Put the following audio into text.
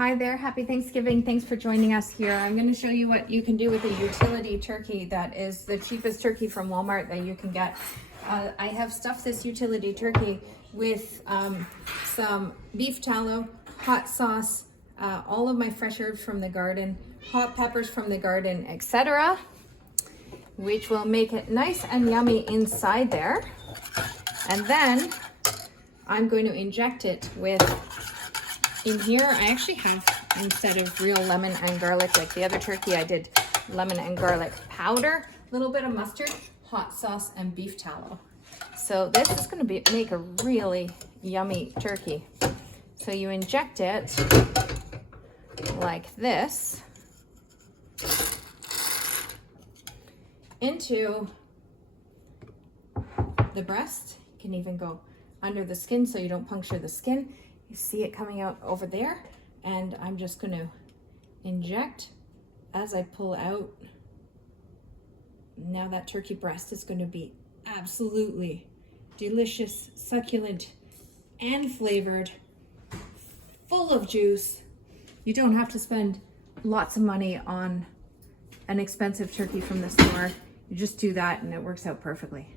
Hi there, happy Thanksgiving. Thanks for joining us here. I'm going to show you what you can do with a utility turkey that is the cheapest turkey from Walmart that you can get. I have stuffed this utility turkey with some beef tallow, hot sauce, all of my fresh herbs from the garden, hot peppers from the garden, etc., which will make it nice and yummy inside there. And then I'm going to inject it with, in here, I actually have, instead of real lemon and garlic like the other turkey, I did lemon and garlic powder, a little bit of mustard, hot sauce, and beef tallow. So this is going to make a really yummy turkey. So you inject it like this into the breast. You can even go under the skin so you don't puncture the skin. You see it coming out over there, and I'm just going to inject as I pull out. Now that turkey breast is going to be absolutely delicious, succulent, and flavored, full of juice. You don't have to spend lots of money on an expensive turkey from the store. You just do that and it works out perfectly.